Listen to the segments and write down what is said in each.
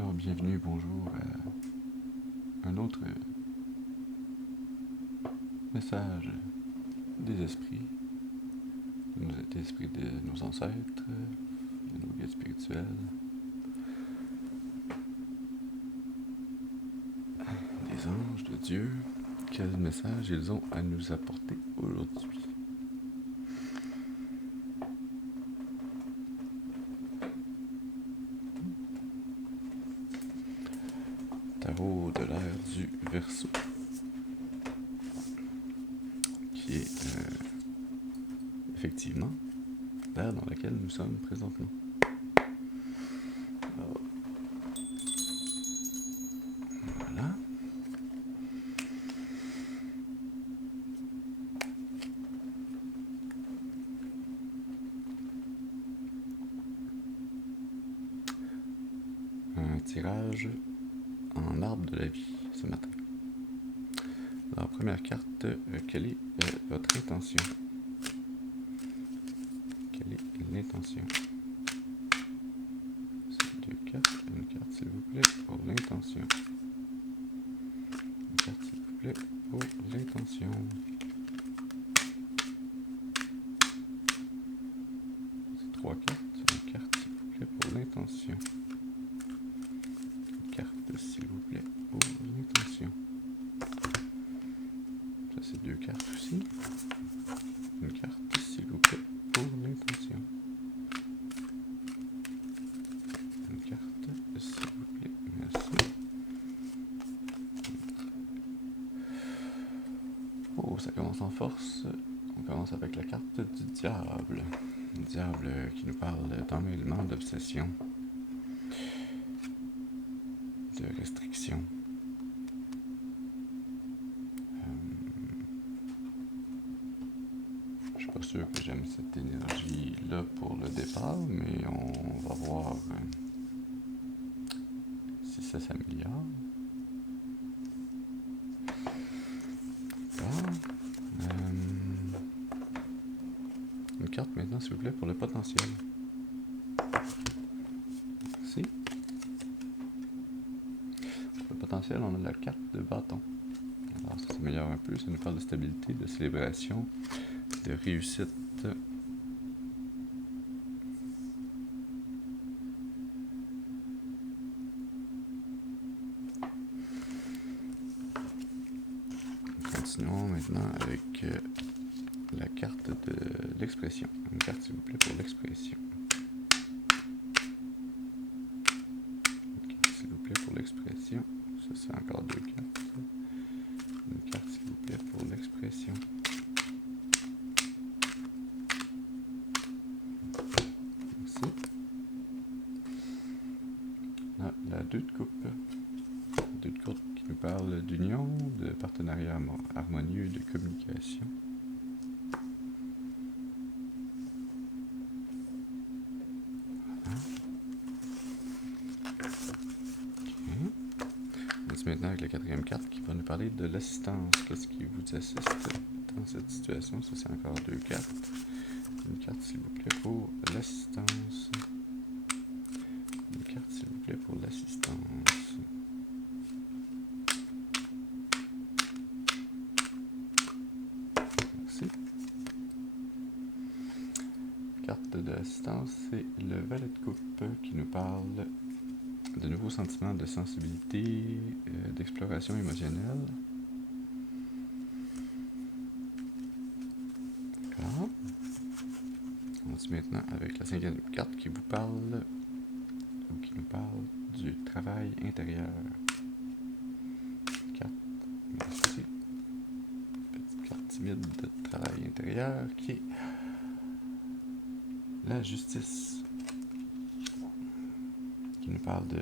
Alors, bienvenue, bonjour à un autre message des esprits, des esprits de nos ancêtres, de nos guides spirituels, des anges, de Dieu. Quel message ils ont à nous apporter aujourd'hui? Tarot de l'ère du Verseau, qui est effectivement l'ère dans laquelle nous sommes présentement. Alors, voilà. Un tirage en arbre de la vie ce matin. Alors, première carte, quelle est votre intention? Quelle est l'intention? C'est deux cartes. Une carte, s'il vous plaît, pour l'intention. Une carte, s'il vous plaît, pour l'intention. C'est trois cartes. Une carte, s'il vous plaît, pour l'intention. Une carte, s'il vous plaît, pour l'intention. Ça, c'est deux cartes aussi. Une carte, s'il vous plaît, pour l'intention. Une carte, s'il vous plaît, merci. Oh, ça commence en force. On commence avec la carte du diable. Le diable qui nous parle d'emmêlement, d'obsession, de restriction. Je suis pas sûr que j'aime cette énergie-là pour le départ, mais on va voir si ça s'améliore. Une carte maintenant, s'il vous plaît, pour le potentiel. Merci. Pour le potentiel, on a la carte de bâton. Alors, ça s'améliore un peu. Ça nous parle de stabilité, de célébration, de réussite. Continuons maintenant avec la carte de l'expression. Une carte, s'il vous plaît, pour l'expression. Une carte, s'il vous plaît, pour l'expression. Ça, c'est encore deux cartes. Une carte, s'il vous plaît, pour l'expression. Merci. Ah, la 2 de coupe. 2 de coupe qui nous parle d'union, de partenariat harmonieux, de communication. Maintenant avec la quatrième carte qui va nous parler de l'assistance. Qu'est-ce qui vous assiste dans cette situation? Ça, c'est encore deux cartes. Une carte, s'il vous plaît, pour l'assistance. Une carte, s'il vous plaît, pour l'assistance. Merci. Carte de l'assistance, c'est le valet de coupe qui nous parle de nouveaux sentiments de sensibilité, d'exploration émotionnelle. D'accord. On se maintenant avec la cinquième carte qui vous parle, ou qui nous parle du travail intérieur. Carte, merci. Petite carte timide de travail intérieur qui est la justice, qui nous parle de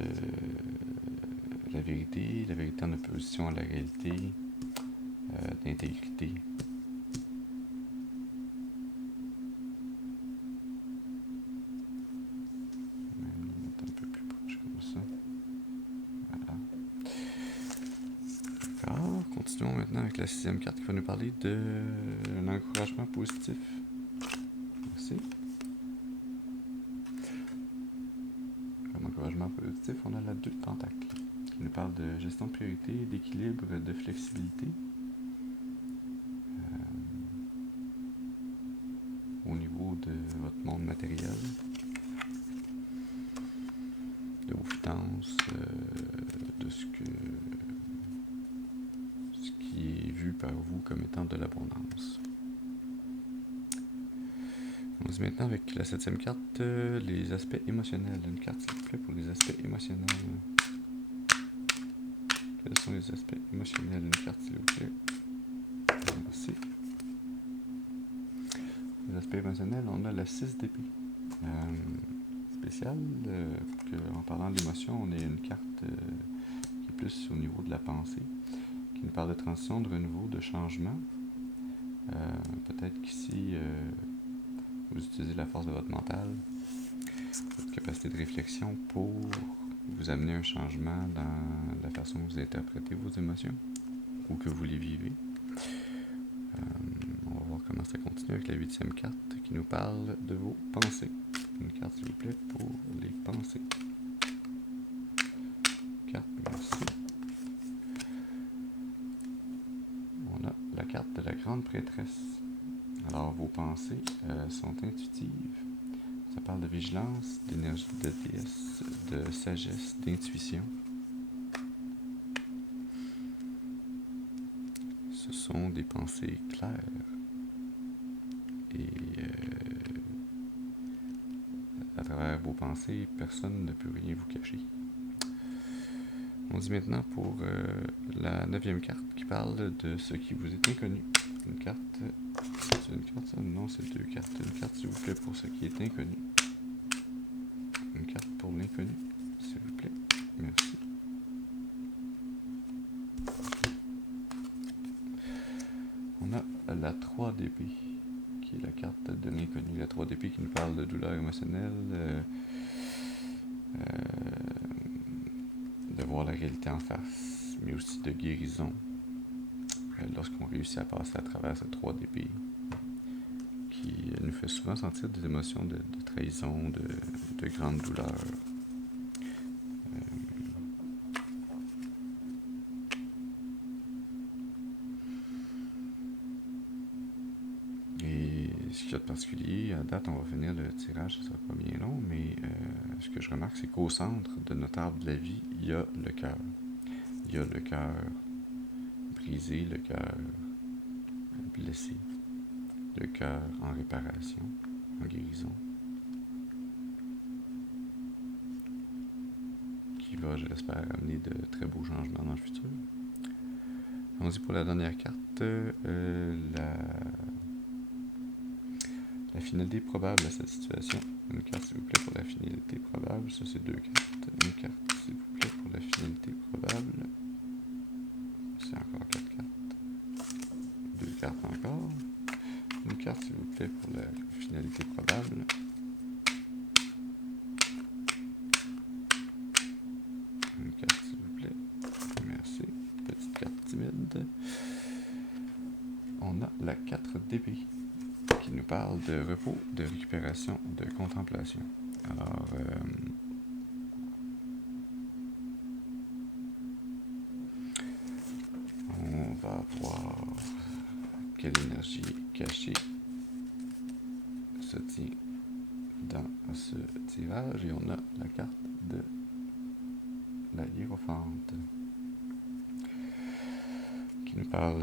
la vérité en opposition à la réalité, d'intégrité. Mettre un peu plus proche comme ça. Voilà. D'accord. Continuons maintenant avec la sixième carte qui va nous parler d'un encouragement positif. Merci. encouragement positif, on a la 2 de Pentacle, qui nous parle de gestion de priorité, d'équilibre, de flexibilité. Au niveau de votre monde matériel, de vos finances, de ce qui est vu par vous comme étant de l'abondance. On se met maintenant avec la 7e carte, les aspects émotionnels. Une carte s'il vous plaît pour les aspects émotionnels. Quels sont les aspects émotionnels d'une carte s'il vous plaît? Merci. Les aspects émotionnels, on a la 6 d'épée. Spécial, en parlant d'émotion, on a une carte qui est plus au niveau de la pensée, qui nous parle de transition, de renouveau, de changement. Peut-être qu'ici, vous utilisez la force de votre mental, votre capacité de réflexion pour vous amener un changement dans la façon dont vous interprétez vos émotions ou que vous les vivez. On va voir comment ça continue avec la 8e carte qui nous parle de vos pensées. Une carte s'il vous plaît pour les pensées. Carte, merci. On a la carte de la grande prêtresse. Alors vos pensées sont intuitives. Ça parle de vigilance, d'énergie de déesse, de sagesse, d'intuition. Ce sont des pensées claires. Et à travers vos pensées, personne ne peut rien vous cacher. On dit maintenant pour la 9e carte qui parle de ce qui vous est inconnu. Une carte, c'est une carte ça? Non, c'est 2 cartes. Une carte s'il vous plaît pour ce qui est inconnu. Une carte pour l'inconnu, s'il vous plaît. Merci. On a la 3 d'épée, qui est la carte de l'inconnu. La 3 d'épée qui nous parle de douleur émotionnelle, de voir la réalité en face, mais aussi de guérison. Lorsqu'on réussit à passer à travers cette 3 d'épée, qui nous fait souvent sentir des émotions de trahison, de grande douleur. Et ce qu'il y a de particulier, à date, on va finir le tirage, ça sera pas bien long, mais ce que je remarque, c'est qu'au centre de notre arbre de la vie, il y a le cœur. Il y a le cœur brisé, le cœur blessé, le cœur en réparation, en guérison, qui va, je l'espère, amener de très beaux changements dans le futur. On dit pour la dernière carte, la finalité probable à cette situation. Une carte s'il vous plaît pour la finalité probable, ça c'est 2 cartes. Une carte s'il vous plaît pour la finalité probable. C'est encore 4 cartes. 2 cartes encore. Une carte s'il vous plaît pour la finalité probable. Une carte s'il vous plaît. Merci. Petite carte timide. On a la 4 d'épée qui nous parle de repos, de récupération, de contemplation. Alors, on va voir quelle énergie cachée se tient dans ce tirage. Et on a la carte de la hiérophante qui nous parle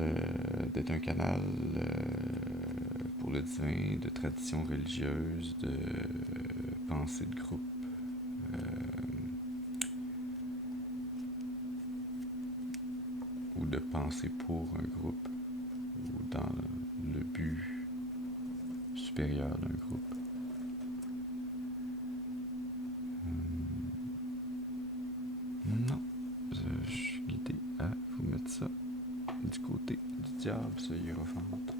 d'être un canal pour le divin, de tradition religieuse, de pensée de groupe. Ou de penser pour un groupe, ou dans le but supérieur d'un groupe. Non, je suis guidé à vous mettre ça du côté du diable, ce hiérophante.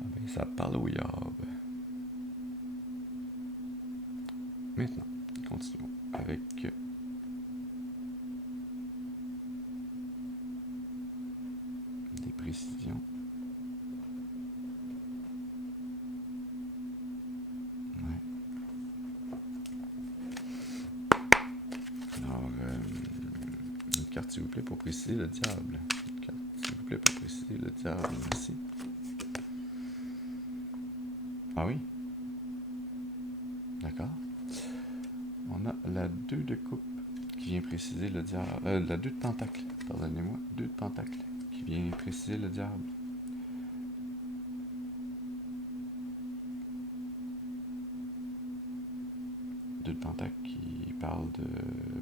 Ah ben, ça parle au diable. Maintenant, continuons avec des précisions. Ouais. carte, s'il vous plaît, pour préciser le diable. Une carte, s'il vous plaît, pour préciser le diable. Merci. Ah oui? D'accord. On a la 2 de coupe qui vient préciser le diable. La 2 de pentacle, pardonnez-moi. 2 de pentacle qui vient préciser le diable. 2 de pentacle qui parle de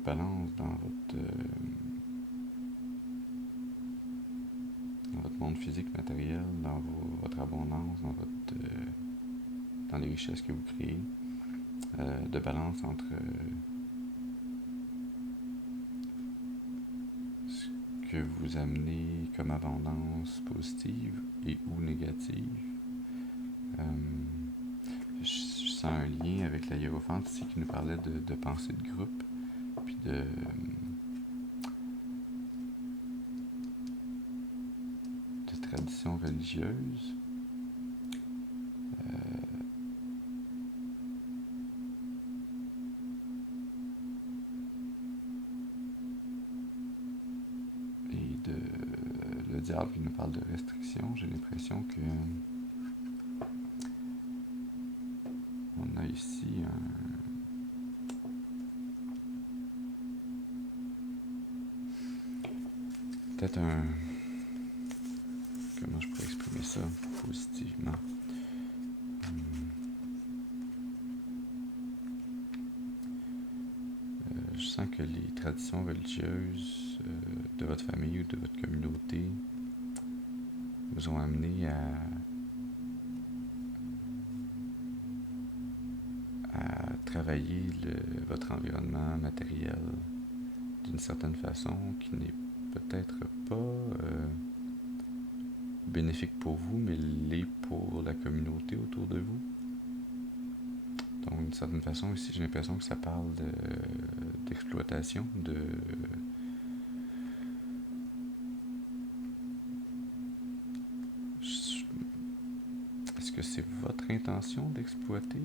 balance dans votre monde physique, matériel, dans votre abondance, dans les richesses que vous créez. De balance entre ce que vous amenez comme abondance positive et ou négative. Je sens un lien avec la hiérophante ici qui nous parlait de pensée de groupe, puis de tradition religieuse. Le diable qui nous parle de restriction. J'ai l'impression que on a ici peut-être comment je pourrais exprimer ça positivement. Je sens que les traditions religieuses de votre famille ou de votre communauté vous ont amené à travailler votre environnement matériel d'une certaine façon qui n'est peut-être pas bénéfique pour vous, mais l'est pour la communauté autour de vous. Donc, d'une certaine façon, ici, j'ai l'impression que ça parle d'exploitation, Est-ce que c'est votre intention d'exploiter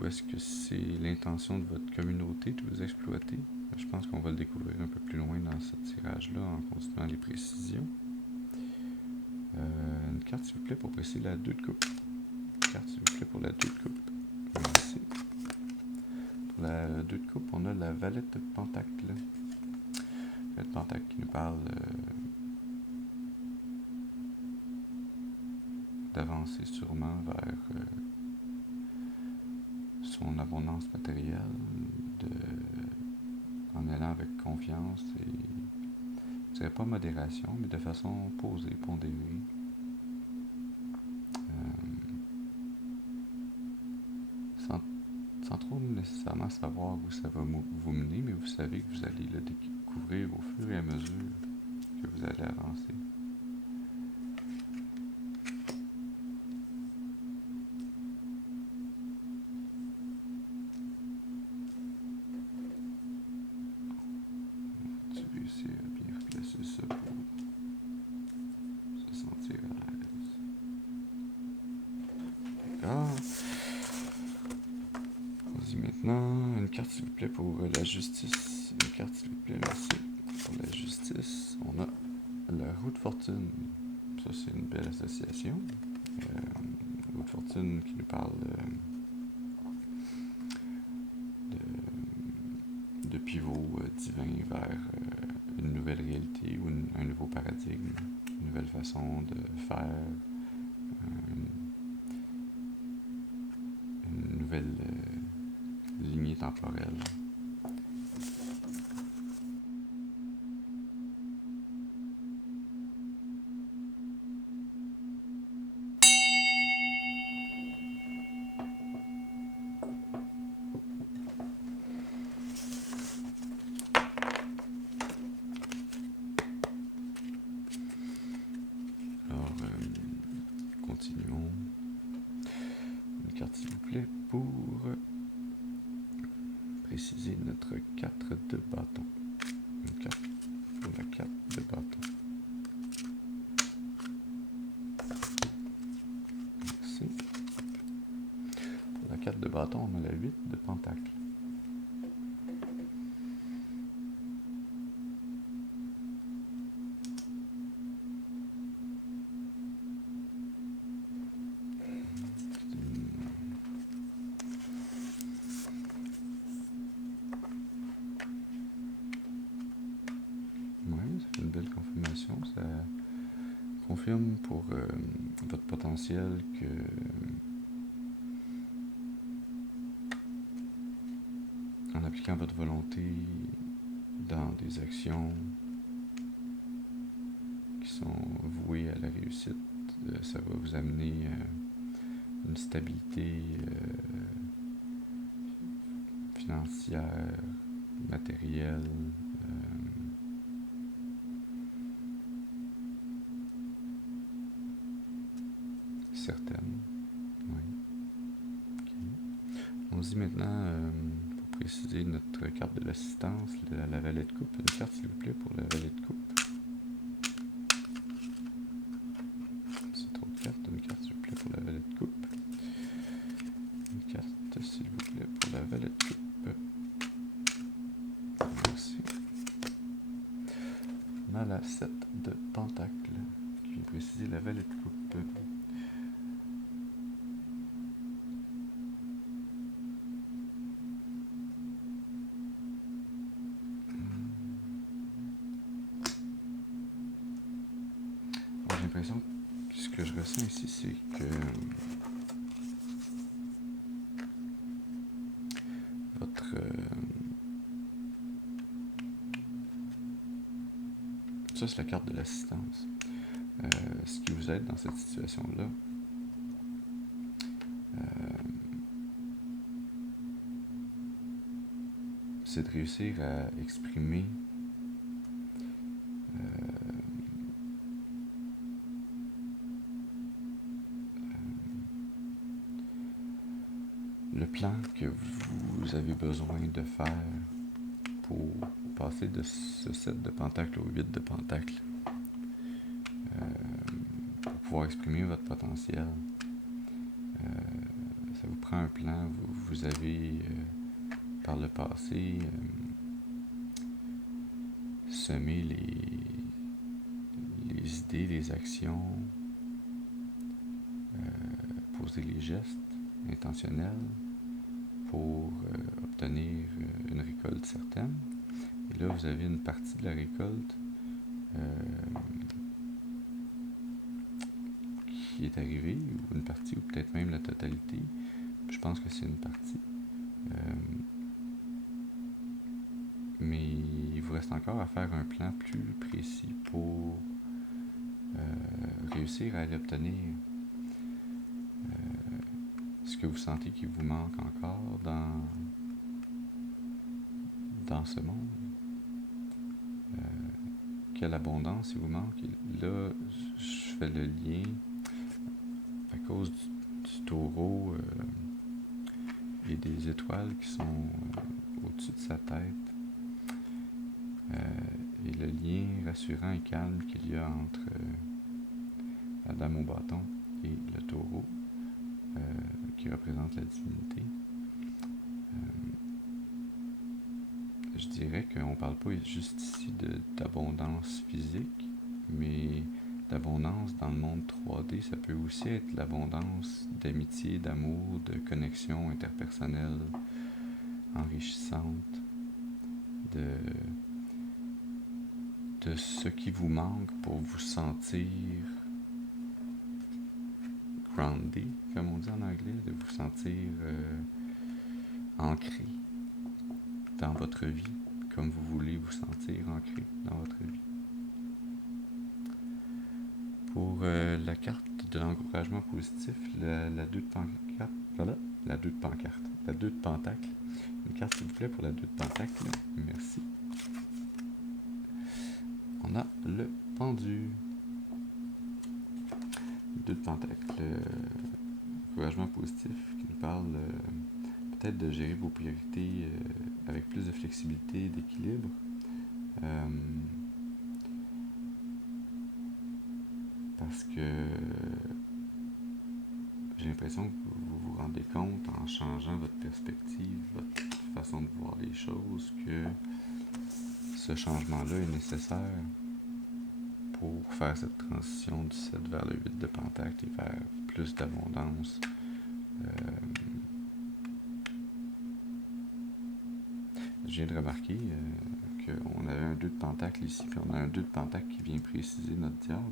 ou est-ce que c'est l'intention de votre communauté de vous exploiter? Je pense qu'on va le découvrir un peu plus loin dans ce tirage-là en continuant les précisions. Une carte, s'il vous plaît, pour préciser la 2 de coupe. Une carte, s'il vous plaît, pour la 2 de coupe. Merci. Pour la 2 de coupe, on a la valette de pentacle. La valette de pentacle qui nous parle d'avancer sûrement vers son abondance matérielle, en allant avec confiance et, je dirais pas modération, mais de façon posée, pondérée. Sans trop nécessairement savoir où ça va vous mener, mais vous savez que vous allez le découvrir au fur et à mesure que vous allez avancer. Tu veux réussir à bien replacer ça pour se sentir à l'aise. D'accord. Vas-y maintenant, une carte s'il vous plaît pour la justice. Une carte s'il vous plaît, merci. Pour la justice, on a la roue de fortune. Ça c'est une belle association. Roue de fortune qui nous parle de pivot divin vers une nouvelle réalité ou un nouveau paradigme, une nouvelle façon de faire, une nouvelle lignée temporelle. Alors, continuons. Une carte s'il vous plaît pour préciser notre 4 de bâton. Une carte pour la 4 de bâton. Merci. Pour la 4 de bâton, on a la 8 de pentacle. confirme pour votre potentiel que en appliquant votre volonté dans des actions qui sont vouées à la réussite, ça va vous amener une stabilité financière, matérielle, certaine. Oui. Okay. On se dit maintenant, pour préciser notre carte de l'assistance, la valet de coupe. Une carte, s'il vous plaît, pour la valet de coupe. C'est trop de cartes. Une carte, s'il vous plaît, pour la valet de coupe. Une carte, s'il vous plaît, pour la valet de coupe. Merci. On a la 7 de pentacle qui vient préciser la valet de coupe. J'ai l'impression que ce que je ressens ici, c'est que votre ça, c'est la carte de l'assistance. Ce qui vous aide dans cette situation-là, c'est de réussir à exprimer le plan que vous avez besoin de faire pour passer de ce 7 de pentacle au 8 de pentacle, pour pouvoir exprimer votre potentiel. Ça vous prend un plan. Vous avez par le passé semé les idées, les actions, poser les gestes intentionnels pour obtenir une récolte certaine. Et là, vous avez une partie de la récolte qui est arrivée, ou une partie, ou peut-être même la totalité. Je pense que c'est une partie. Mais il vous reste encore à faire un plan plus précis pour réussir à aller obtenir ce que vous sentez qu'il vous manque encore dans ce monde. Quelle abondance il vous manque. Et là, je fais le lien à cause du taureau et des étoiles qui sont au-dessus de sa tête. Et le lien rassurant et calme qu'il y a entre la dame au bâton et le taureau, qui représente la divinité. Je dirais qu'on ne parle pas juste ici d'abondance physique, mais d'abondance dans le monde 3D. Ça peut aussi être l'abondance d'amitié, d'amour, de connexion interpersonnelle enrichissante, de ce qui vous manque pour vous sentir grounded, comme on dit en anglais, de vous sentir ancré dans votre vie, comme vous voulez vous sentir ancré dans votre vie. Pour la carte de l'encouragement positif, la 2 de pancarte, voilà, la 2 de pancarte, la 2 de pentacle. Une carte, s'il vous plaît, pour la 2 de pentacle. Merci. On a le pendu. 2 de pentacle. Encouragement positif qui nous parle peut-être de gérer vos priorités avec plus de flexibilité et d'équilibre. Parce que j'ai l'impression que vous vous rendez compte en changeant votre perspective, votre façon de voir les choses, que ce changement-là est nécessaire pour faire cette transition du 7 vers le 8 de pentacle et vers plus d'abondance. Je viens de remarquer qu'on avait un 2 de pentacle ici, puis on a un 2 de pentacle qui vient préciser notre diable.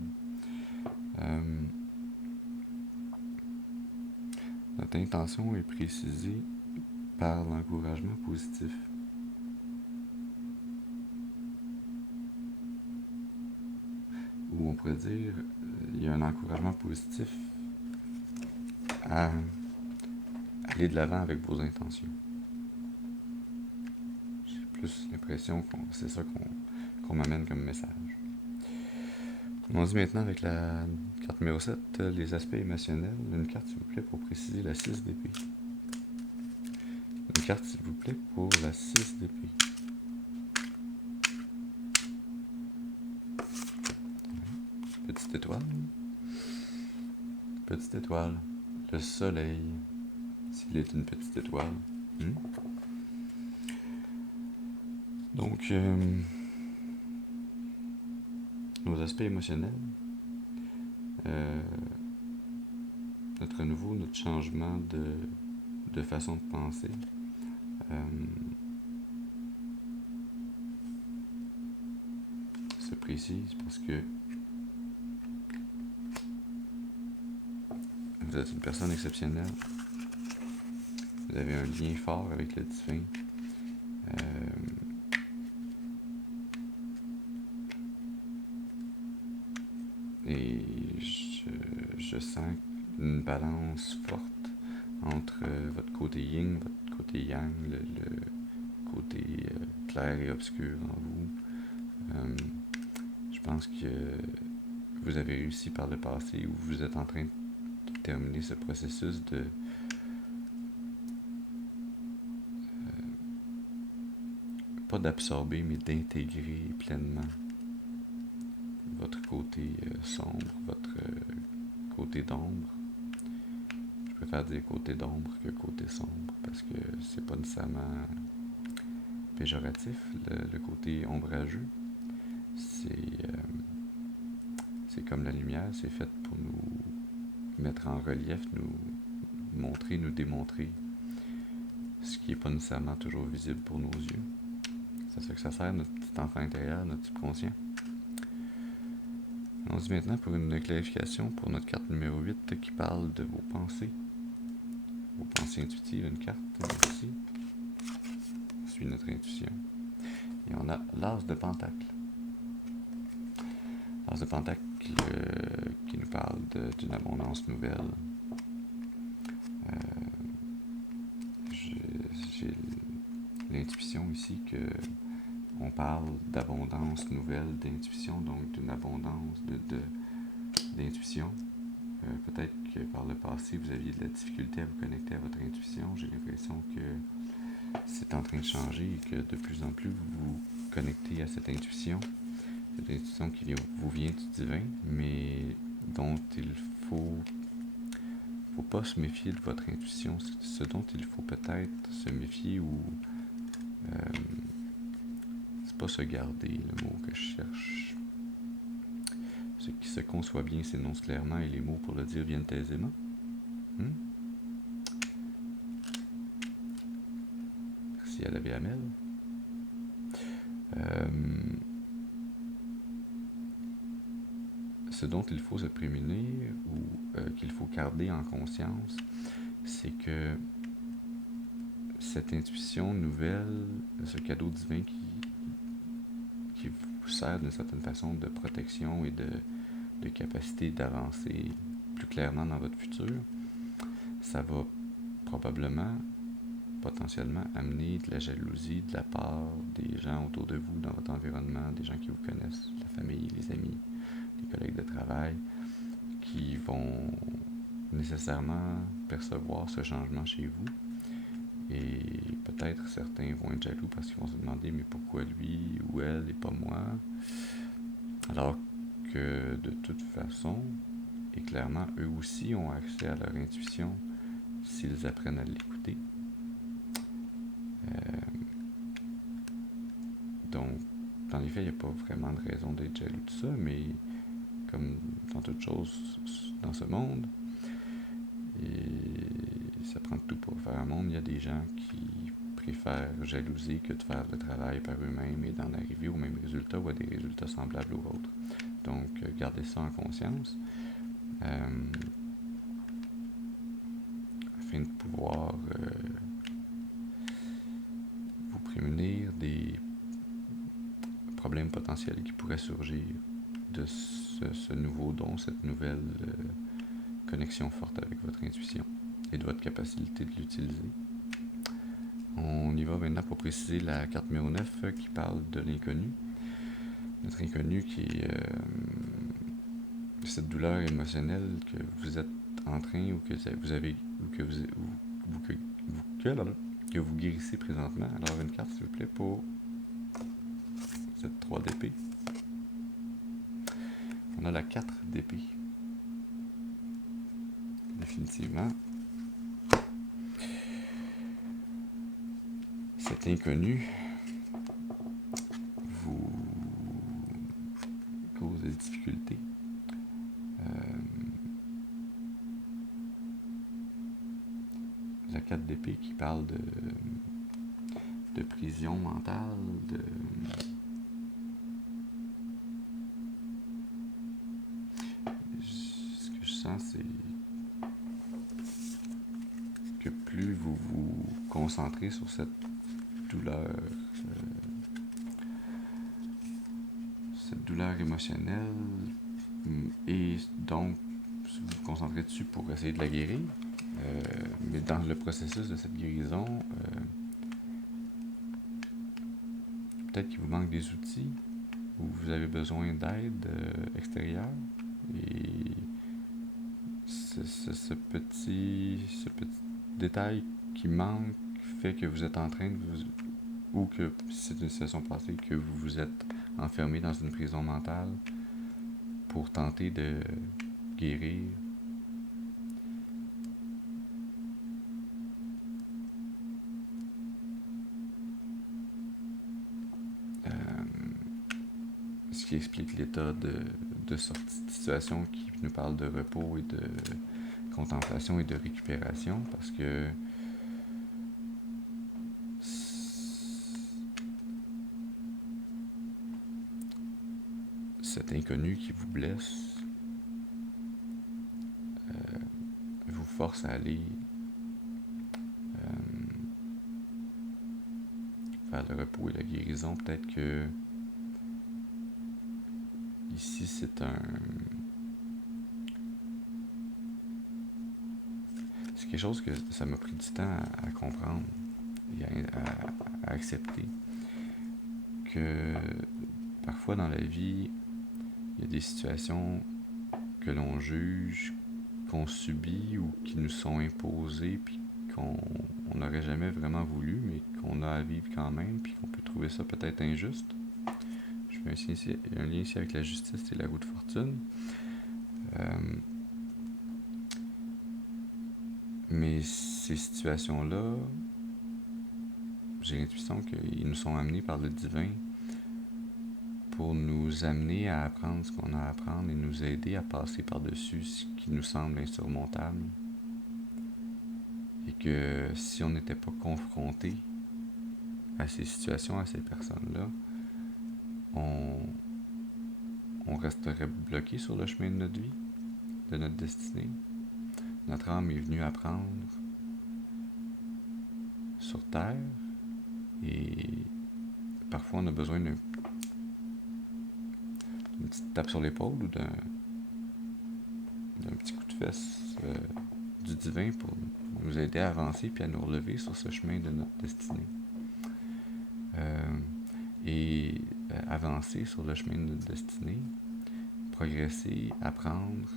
Notre intention est précisée par l'encouragement positif. Ou on pourrait dire, il y a un encouragement positif à aller de l'avant avec vos intentions. J'ai plus l'impression que c'est ça qu'on m'amène comme message. On dit maintenant avec la carte numéro 7, les aspects émotionnels. Une carte, s'il vous plaît, pour préciser la 6 d'épée. Une carte, s'il vous plaît, pour la 6 d'épée. Petite étoile. Petite étoile. Le soleil, s'il est une petite étoile. Donc, nos aspects émotionnels, notre renouveau, notre changement de façon de penser, se précise parce que vous êtes une personne exceptionnelle. Vous avez un lien fort avec le divin. Et je sens une balance forte entre votre côté yin, votre côté yang, le côté clair et obscur en vous. Je pense que vous avez réussi par le passé ou vous êtes en train de terminer ce processus de pas d'absorber mais d'intégrer pleinement votre côté sombre, votre côté d'ombre. Je préfère dire côté d'ombre que côté sombre parce que c'est pas nécessairement péjoratif, le côté ombrageux. C'est comme la lumière, c'est fait pour nous mettre en relief, nous montrer, nous démontrer ce qui n'est pas nécessairement toujours visible pour nos yeux. C'est ça que ça sert, notre petit enfant intérieur, notre subconscient. On dit maintenant pour une clarification pour notre carte numéro 8 qui parle de vos pensées intuitives, une carte ici. On suit notre intuition. Et on a l'as de pentacle. L'as de pentacle qui nous parle d'une abondance nouvelle. J'ai l'intuition ici que on parle d'abondance nouvelle, d'intuition, donc d'une abondance d'intuition. Peut-être que par le passé, vous aviez de la difficulté à vous connecter à votre intuition. J'ai l'impression que c'est en train de changer et que de plus en plus vous vous connectez à cette intuition qui vous vient du divin, mais dont il faut pas se méfier de votre intuition. Ce dont il faut peut-être se méfier ou c'est pas se garder, le mot que je cherche. Ce qui se conçoit bien s'énonce clairement et les mots pour le dire viennent aisément. Merci à la VML. Ce dont il faut se prémunir ou qu'il faut garder en conscience, c'est que cette intuition nouvelle, ce cadeau divin qui vous sert d'une certaine façon de protection et de capacité d'avancer plus clairement dans votre futur, ça va probablement, potentiellement amener de la jalousie de la part des gens autour de vous, dans votre environnement, des gens qui vous connaissent, la famille, les amis, les collègues de travail, qui vont nécessairement percevoir ce changement chez vous. Et peut-être certains vont être jaloux parce qu'ils vont se demander mais pourquoi lui ou elle et pas moi, alors que de toute façon et clairement eux aussi ont accès à leur intuition s'ils apprennent à l'écouter. Donc dans les faits il n'y a pas vraiment de raison d'être jaloux de ça, mais comme dans toute chose dans ce monde, et ça prend de tout pour faire un monde, il y a des gens qui préfèrent jalouser que de faire le travail par eux-mêmes et d'en arriver au même résultat ou à des résultats semblables aux vôtres. Donc, gardez ça en conscience. afin de pouvoir vous prémunir des problèmes potentiels qui pourraient surgir de ce nouveau don, cette nouvelle connexion forte avec votre intuition et de votre capacité de l'utiliser. On y va maintenant pour préciser la carte numéro 9 qui parle de l'inconnu. Notre inconnu qui est cette douleur émotionnelle que vous êtes en train ou que vous avez ou que vous guérissez présentement. Alors une carte s'il vous plaît pour cette 3 d'épée. On a la 4 d'épée. Définitivement. Cet inconnu vous cause des difficultés. La 4 d'épée qui parle de prison mentale, ce que je sens, c'est que plus vous vous concentrez sur cette douleur émotionnelle, et donc vous vous concentrez dessus pour essayer de la guérir, mais dans le processus de cette guérison, peut-être qu'il vous manque des outils ou vous avez besoin d'aide extérieure, et ce petit détail qui manque fait que vous êtes en train de ou que si c'est une situation passée, que vous vous êtes enfermé dans une prison mentale pour tenter de guérir. Ce qui explique l'état de sortie de situation qui nous parle de repos et de contemplation et de récupération, parce que cet inconnu qui vous blesse vous force à aller vers le repos et la guérison. Peut-être que ici c'est quelque chose que ça m'a pris du temps à comprendre et à accepter, que parfois dans la vie il y a des situations que l'on juge, qu'on subit ou qui nous sont imposées, puis qu'on n'aurait jamais vraiment voulu, mais qu'on a à vivre quand même, puis qu'on peut trouver ça peut-être injuste. Je fais un lien ici avec la justice et la roue de fortune. Mais ces situations-là, j'ai l'intuition qu'ils nous sont amenés par le divin pour nous amener à apprendre ce qu'on a à apprendre et nous aider à passer par-dessus ce qui nous semble insurmontable. Et que si on n'était pas confronté à ces situations, à ces personnes-là, on resterait bloqué sur le chemin de notre vie, de notre destinée. Notre âme est venue apprendre sur Terre, et parfois on a besoin d'une petite tape sur l'épaule ou d'un petit coup de fesse du divin pour nous aider à avancer puis à nous relever sur ce chemin de notre destinée. Et avancer sur le chemin de notre destinée, progresser, apprendre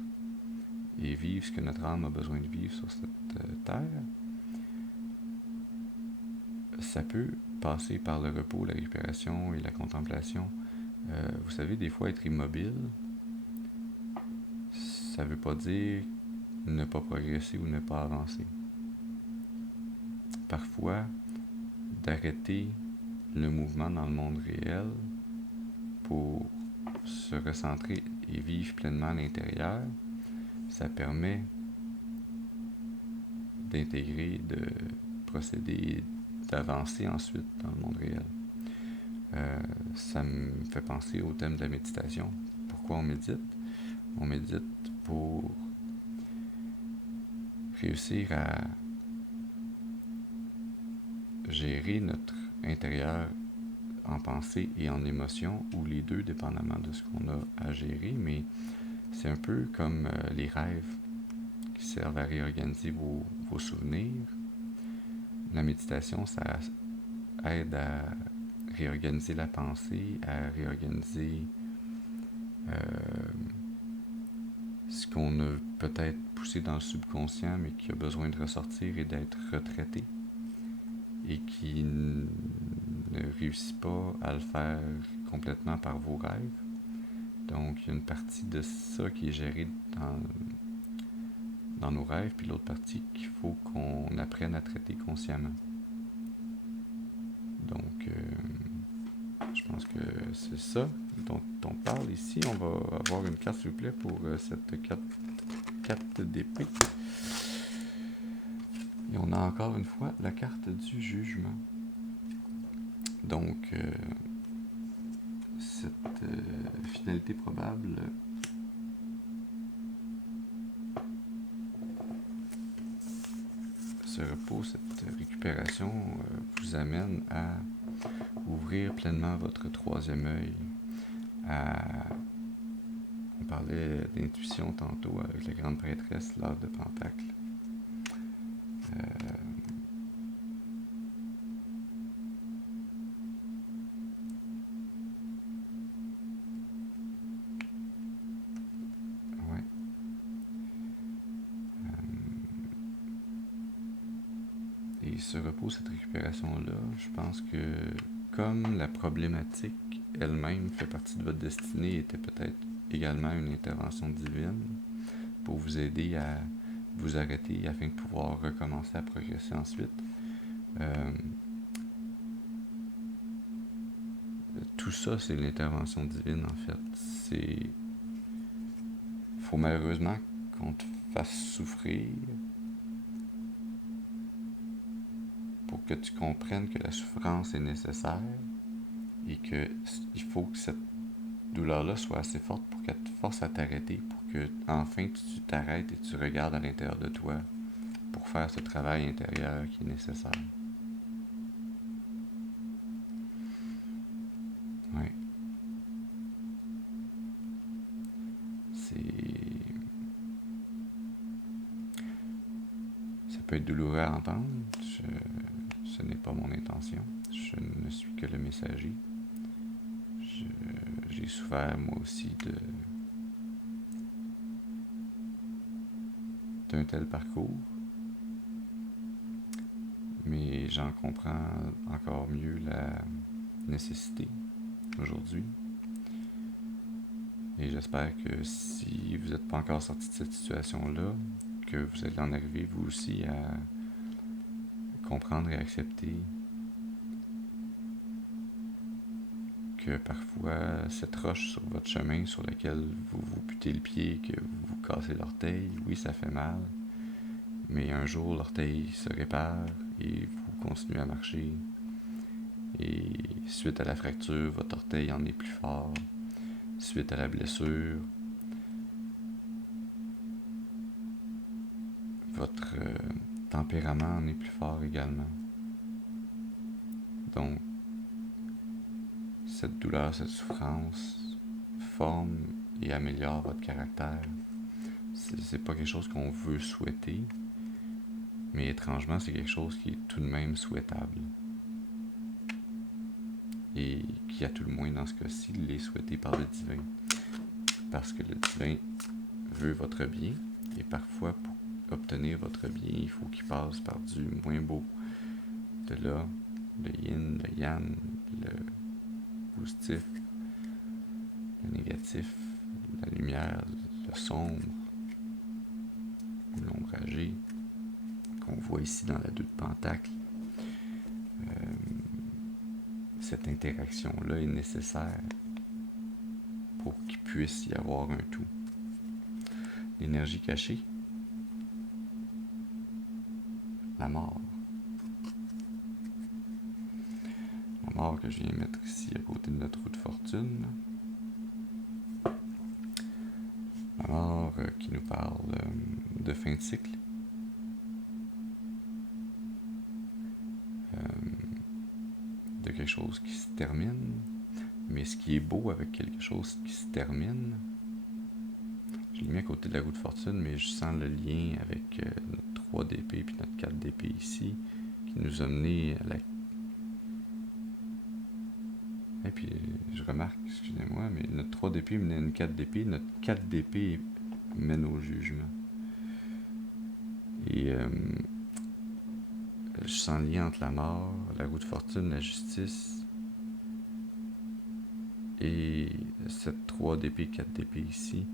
et vivre ce que notre âme a besoin de vivre sur cette terre, ça peut passer par le repos, la récupération et la contemplation. Vous savez, des fois, être immobile, ça ne veut pas dire ne pas progresser ou ne pas avancer. Parfois, d'arrêter le mouvement dans le monde réel pour se recentrer et vivre pleinement à l'intérieur, ça permet d'intégrer, de procéder, d'avancer ensuite dans le monde réel. Ça me fait penser au thème de la méditation. Pourquoi on médite? On médite pour réussir à gérer notre intérieur en pensée et en émotion, ou les deux, dépendamment de ce qu'on a à gérer, mais c'est un peu comme les rêves qui servent à réorganiser vos souvenirs. La méditation, ça aide à réorganiser la pensée, à réorganiser ce qu'on a peut-être poussé dans le subconscient, mais qui a besoin de ressortir et d'être retraité, et qui ne réussit pas à le faire complètement par vos rêves. Donc, il y a une partie de ça qui est gérée dans nos rêves, puis l'autre partie qu'il faut qu'on apprenne à traiter consciemment. Donc, je pense que c'est ça dont on parle ici. On va avoir une carte, s'il vous plaît, pour cette carte d'épée. Et on a encore une fois la carte du jugement. Donc, cette finalité probable ce repos, cette récupération vous amène à ouvrir pleinement votre troisième œil. On parlait d'intuition tantôt avec la grande prêtresse, l'art de Pentacle. Ouais. Et ce repos, cette récupération-là, je pense que comme la problématique elle-même fait partie de votre destinée, était peut-être également une intervention divine pour vous aider à vous arrêter afin de pouvoir recommencer à progresser ensuite. Tout ça, c'est l'intervention divine, en fait. Faut malheureusement qu'on te fasse souffrir pour que tu comprennes que la souffrance est nécessaire et qu'il faut que cette douleur-là soit assez forte pour qu'elle te force à t'arrêter, pour que enfin tu t'arrêtes et tu regardes à l'intérieur de toi pour faire ce travail intérieur qui est nécessaire. Ouais. Ça peut être douloureux à entendre. Ce n'est pas mon intention. Je ne suis que le messager. J'ai souffert moi aussi d'un tel parcours, mais j'en comprends encore mieux la nécessité aujourd'hui. Et j'espère que si vous n'êtes pas encore sorti de cette situation-là, que vous allez en arriver vous aussi à comprendre et accepter que parfois cette roche sur votre chemin sur laquelle vous vous butez le pied, que vous vous cassez l'orteil, oui, ça fait mal, mais un jour l'orteil se répare et vous continuez à marcher, et suite à la fracture, votre orteil en est plus fort, suite à la blessure, votre tempérament en est plus fort également. Donc, cette douleur, cette souffrance forme et améliore votre caractère. C'est pas quelque chose qu'on veut souhaiter, mais étrangement, c'est quelque chose qui est tout de même souhaitable. Et qui, à tout le moins dans ce cas-ci, l'est souhaité par le divin. Parce que le divin veut votre bien, et parfois, pour obtenir votre bien, il faut qu'il passe par du moins beau. De là, le yin, le yang, le positif, le négatif, la lumière, le sombre, ou l'ombragé, qu'on voit ici dans la 2 de Pentacle. Cette interaction-là est nécessaire pour qu'il puisse y avoir un tout. L'énergie cachée, la mort. La mort que je viens mettre ici à côté de notre roue de fortune. La mort qui nous parle de fin de cycle, quelque chose qui se termine. Mais ce qui est beau avec quelque chose qui se termine, je l'ai mis à côté de la roue de fortune, mais je sens le lien avec notre 3 d'épée puis notre 4 d'épée ici, qui nous a mené à la... Et puis je remarque, excusez-moi, mais notre 3 d'épée menait à une 4 d'épée, notre 4 d'épée mène au jugement. Et je sens le lien entre la mort, la roue de fortune, la justice, et cette 3 d'épée, 4 d'épée ici.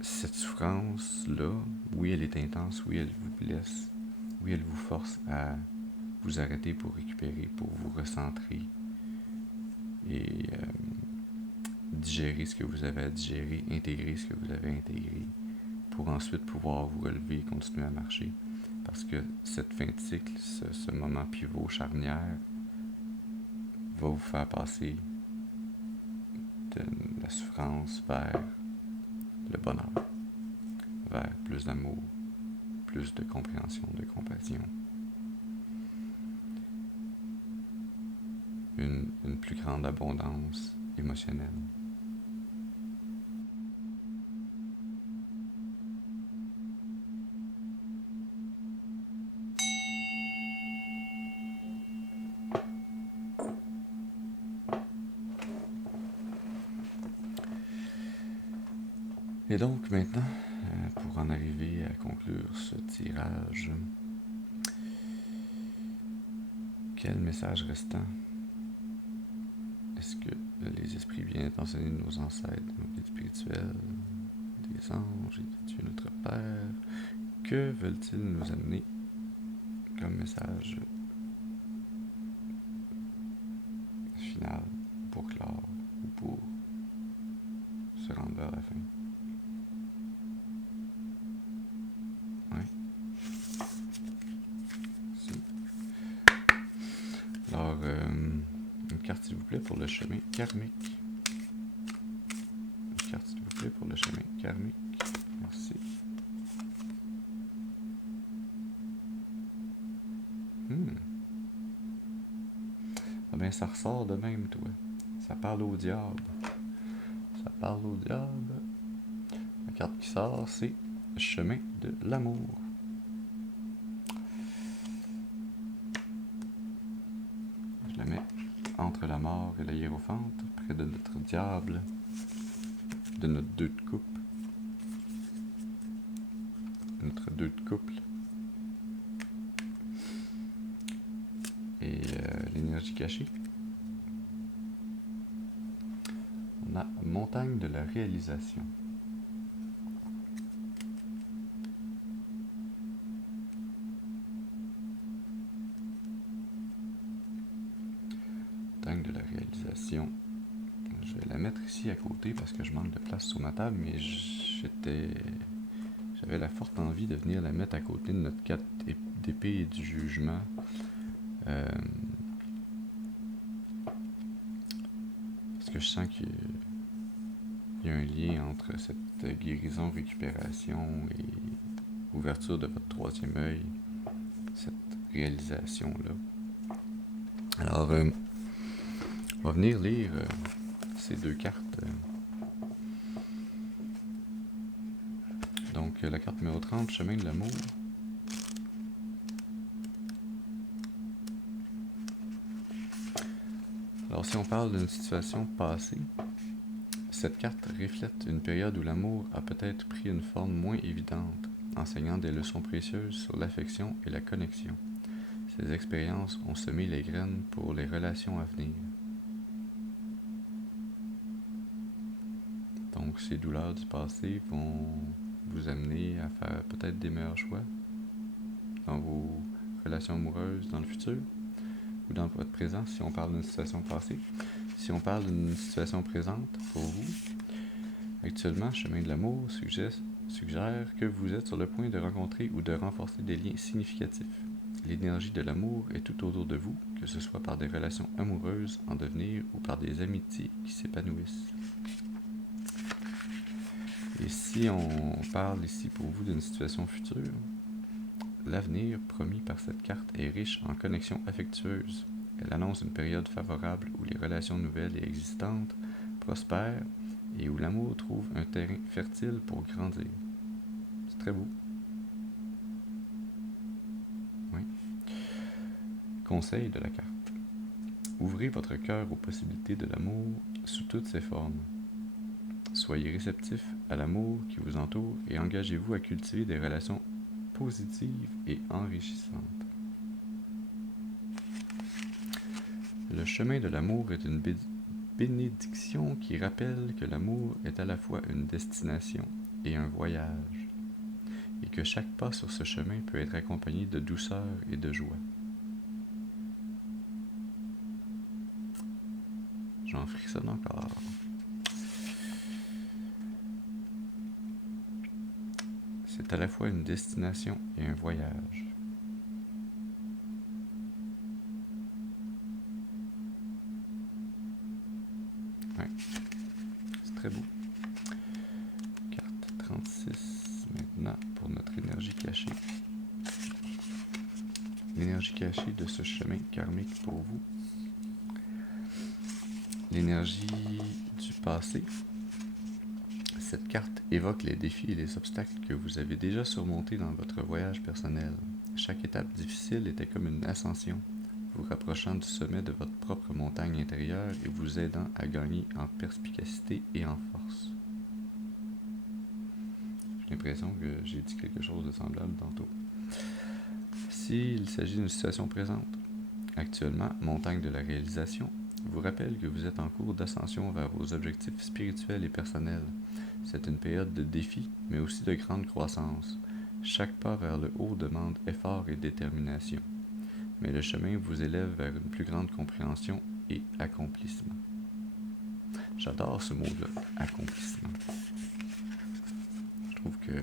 Cette souffrance-là, oui, elle est intense, oui, elle vous blesse, oui, elle vous force à vous arrêter pour récupérer, pour vous recentrer et digérer ce que vous avez à digérer, intégrer ce que vous avez intégré, pour ensuite pouvoir vous relever et continuer à marcher. Parce que cette fin de cycle, ce moment pivot charnière, va vous faire passer de la souffrance vers le bonheur, vers plus d'amour, plus de compréhension, de compassion, une plus grande abondance émotionnelle. Et donc maintenant, pour en arriver à conclure ce tirage, quel message restant est-ce que les esprits bien intentionnés de nos ancêtres, nos guides spirituels, des anges et de Dieu notre Père, que veulent-ils nous amener comme message final pour clore ou pour se rendre vers la fin? Oui. Si. Alors, une carte s'il vous plaît pour le chemin karmique. Une carte s'il vous plaît pour le chemin karmique. Merci. Ah ben ça ressort de même, toi. Ça parle au diable. Ça parle au diable. La carte qui sort, c'est le chemin de l'amour. Je la mets entre la mort et la hiérophante, près de notre diable, de notre 2 de coupe. Notre 2 de couple. Et l'énergie cachée. On a montagne de la réalisation. Montagne de la réalisation. Je vais la mettre ici à côté parce que je manque de place sur ma table, mais j'avais la forte envie de venir la mettre à côté de notre 4 d'épée et du jugement. Parce que je sens qu'il y a un lien entre cette guérison, récupération et ouverture de votre 3e œil, cette réalisation-là. Alors, on va venir lire ces 2 cartes. Donc, la carte numéro 30, chemin de l'amour. Alors, si on parle d'une situation passée, cette carte reflète une période où l'amour a peut-être pris une forme moins évidente, enseignant des leçons précieuses sur l'affection et la connexion. Ces expériences ont semé les graines pour les relations à venir. Donc, ces douleurs du passé vont vous amener à faire peut-être des meilleurs choix dans vos relations amoureuses dans le futur ou dans votre présent si on parle d'une situation passée. Si on parle d'une situation présente pour vous, actuellement, Chemin de l'amour suggère que vous êtes sur le point de rencontrer ou de renforcer des liens significatifs. L'énergie de l'amour est tout autour de vous, que ce soit par des relations amoureuses en devenir ou par des amitiés qui s'épanouissent. Et si on parle ici pour vous d'une situation future, L'avenir promis par cette carte est riche en connexions affectueuses. Elle annonce une période favorable où les relations nouvelles et existantes prospèrent et où l'amour trouve un terrain fertile pour grandir. C'est très beau. Oui. Conseil de la carte. Ouvrez votre cœur aux possibilités de l'amour sous toutes ses formes. Soyez réceptif à l'amour qui vous entoure et engagez-vous à cultiver des relations positives et enrichissantes. Le chemin de l'amour est une bénédiction qui rappelle que l'amour est à la fois une destination et un voyage, et que chaque pas sur ce chemin peut être accompagné de douceur et de joie. J'en frissonne encore. C'est à la fois une destination et un voyage. Ouais, c'est très beau. Carte 36 maintenant pour notre énergie cachée. L'énergie cachée de ce chemin karmique pour vous. L'énergie du passé. Cette carte évoque les défis et les obstacles que vous avez déjà surmontés dans votre voyage personnel. Chaque étape difficile était comme une ascension, vous rapprochant du sommet de votre propre montagne intérieure et vous aidant à gagner en perspicacité et en force. J'ai l'impression que j'ai dit quelque chose de semblable tantôt. S'il s'agit d'une situation présente, actuellement, montagne de la réalisation, vous rappelle que vous êtes en cours d'ascension vers vos objectifs spirituels et personnels. C'est une période de défi, mais aussi de grande croissance. Chaque pas vers le haut demande effort et détermination. Mais le chemin vous élève vers une plus grande compréhension et accomplissement. J'adore ce mot-là, accomplissement. Je trouve que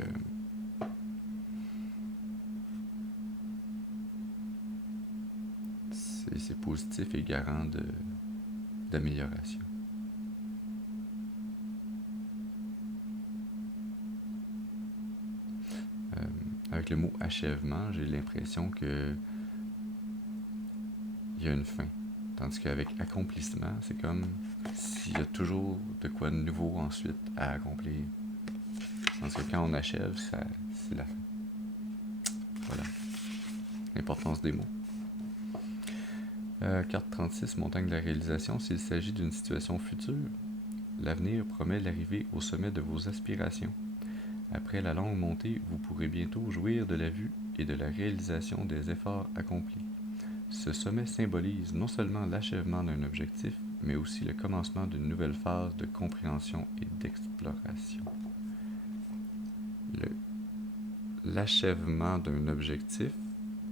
c'est positif et garant d'amélioration. Avec le mot achèvement, j'ai l'impression que il y a une fin. Tandis qu'avec accomplissement, c'est comme s'il y a toujours de quoi de nouveau ensuite à accomplir. Tandis que quand on achève, c'est la fin. Voilà. L'importance des mots. Carte 36, montagne de la réalisation. S'il s'agit d'une situation future, l'avenir promet l'arrivée au sommet de vos aspirations. Après la longue montée, vous pourrez bientôt jouir de la vue et de la réalisation des efforts accomplis. Ce sommet symbolise non seulement l'achèvement d'un objectif, mais aussi le commencement d'une nouvelle phase de compréhension et d'exploration. L'achèvement d'un objectif,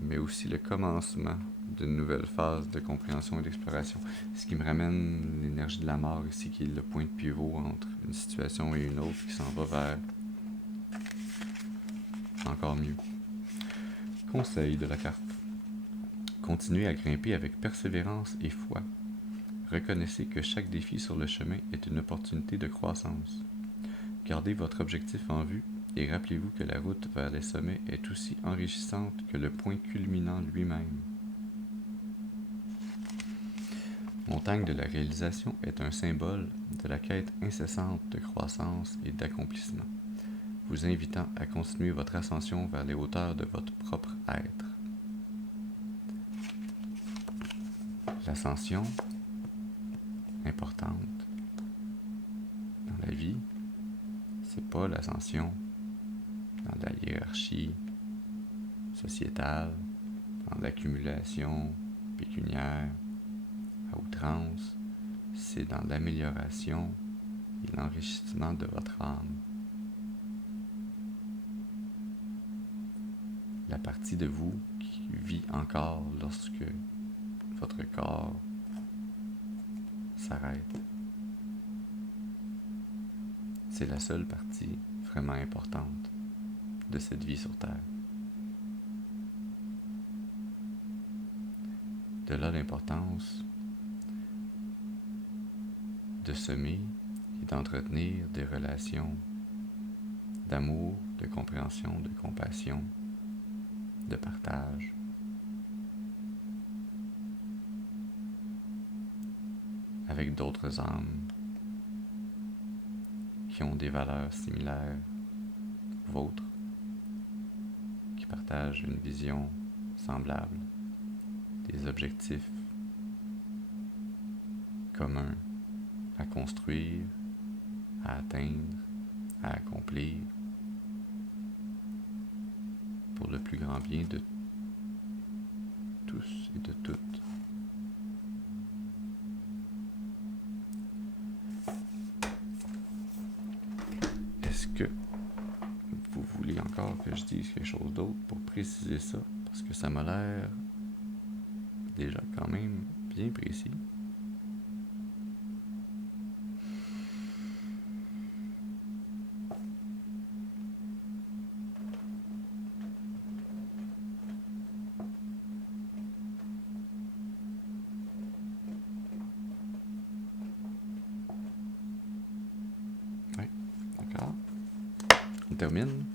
mais aussi le commencement d'une nouvelle phase de compréhension et d'exploration. Ce qui me ramène l'énergie de la mort ici, qui est le point de pivot entre une situation et une autre, qui s'en va vers encore mieux. Conseil de la carte. Continuez à grimper avec persévérance et foi. Reconnaissez que chaque défi sur le chemin est une opportunité de croissance. Gardez votre objectif en vue et rappelez-vous que la route vers les sommets est aussi enrichissante que le point culminant lui-même. Montagne de la réalisation est un symbole de la quête incessante de croissance et d'accomplissement, vous invitant à continuer votre ascension vers les hauteurs de votre propre être. L'ascension, importante dans la vie, c'est pas l'ascension dans la hiérarchie sociétale, dans l'accumulation pécuniaire à outrance, c'est dans l'amélioration et l'enrichissement de votre âme. La partie de vous qui vit encore lorsque votre corps s'arrête. C'est la seule partie vraiment importante de cette vie sur Terre. De là l'importance de semer et d'entretenir des relations d'amour, de compréhension, de compassion, de partage. Avec d'autres âmes qui ont des valeurs similaires aux vôtres, qui partagent une vision semblable, des objectifs communs à construire, à atteindre, à accomplir, pour le plus grand bien de tous et de toutes. Est-ce que vous voulez encore que je dise quelque chose d'autre pour préciser ça? Parce que ça m'a l'air déjà quand même bien précis. Oui, d'accord. On termine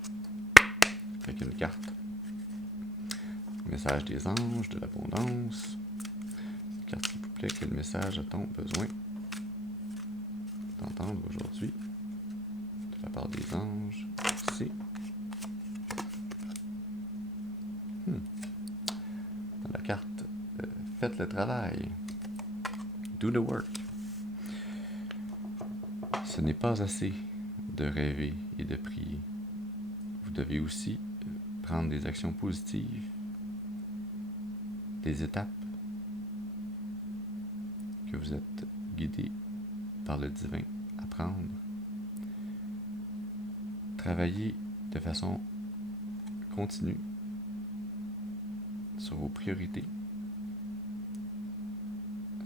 avec une carte. Message des anges, de l'abondance. Carte, s'il vous plaît, quel message a-t-on besoin d'entendre aujourd'hui de la part des anges? Merci. Dans la carte, faites le travail. Do the work. Ce n'est pas assez de rêver et de prier. Vous devez aussi prendre des actions positives, des étapes que vous êtes guidé par le divin à prendre. Travaillez de façon continue sur vos priorités.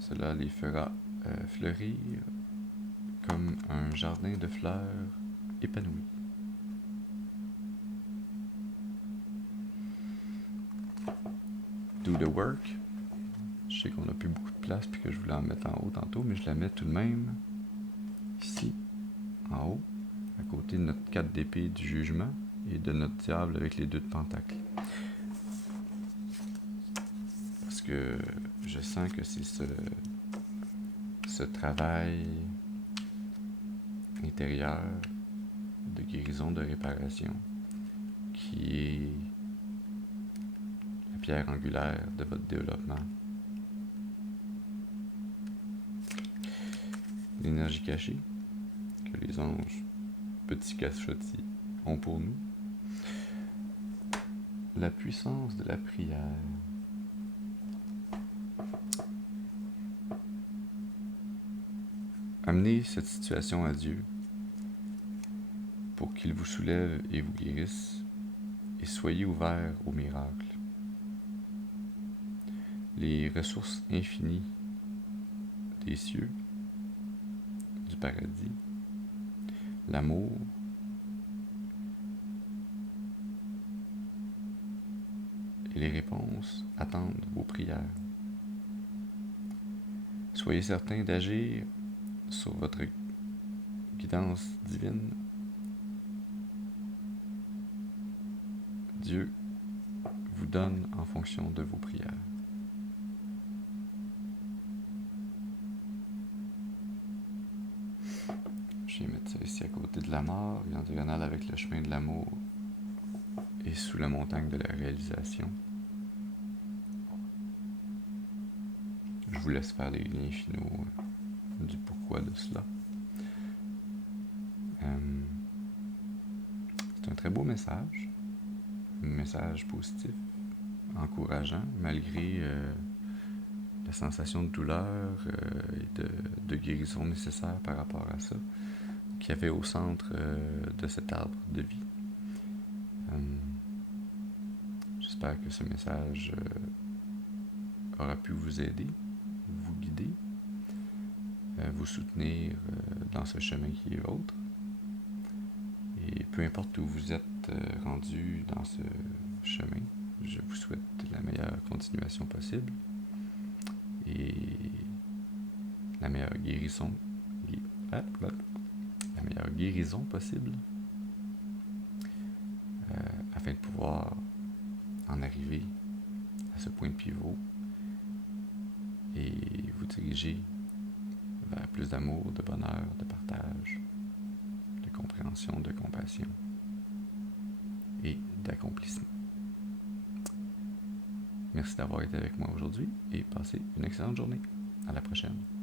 Cela les fera fleurir comme un jardin de fleurs épanoui. Do the work. Je sais qu'on n'a plus beaucoup de place puis que je voulais en mettre en haut tantôt, mais je la mets tout de même ici, en haut, à côté de notre 4 d'épée du jugement et de notre diable avec les 2 de pentacle. Parce que je sens que c'est ce travail intérieur de guérison, de réparation, qui est la pierre angulaire de votre développement. L'énergie cachée que les anges, petits cachotis, ont pour nous. La puissance de la prière. Amenez cette situation à Dieu pour qu'il vous soulève et vous guérisse, et soyez ouverts au miracle. Les ressources infinies des cieux, du paradis, l'amour, et les réponses attendent vos prières. Soyez certains d'agir sur votre guidance divine. Dieu vous donne en fonction de vos prières. Je vais mettre ça ici à côté de la mort et en diagonale avec le chemin de l'amour et sous la montagne de la réalisation. Je vous laisse faire les liens finaux du pourquoi de cela. C'est un très beau message, un message positif, encourageant, malgré la sensation de douleur et de guérison nécessaire par rapport à ça, qu'il y avait au centre de cet arbre de vie. J'espère que ce message aura pu vous aider, vous guider, vous soutenir dans ce chemin qui est vôtre. Et peu importe où vous êtes rendu dans ce chemin, je vous souhaite la meilleure continuation possible et la meilleure guérison, possible afin de pouvoir en arriver à ce point de pivot et vous diriger vers plus d'amour, de bonheur, de partage, de compréhension, de compassion et d'accomplissement. Merci d'avoir été avec moi aujourd'hui et passez une excellente journée. À la prochaine.